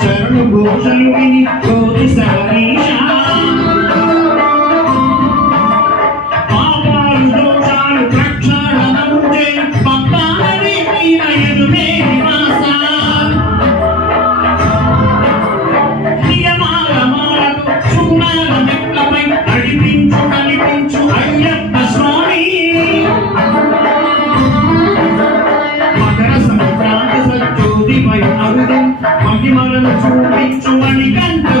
శరణు భూషణుడి కోటి సరీషా 中华的人不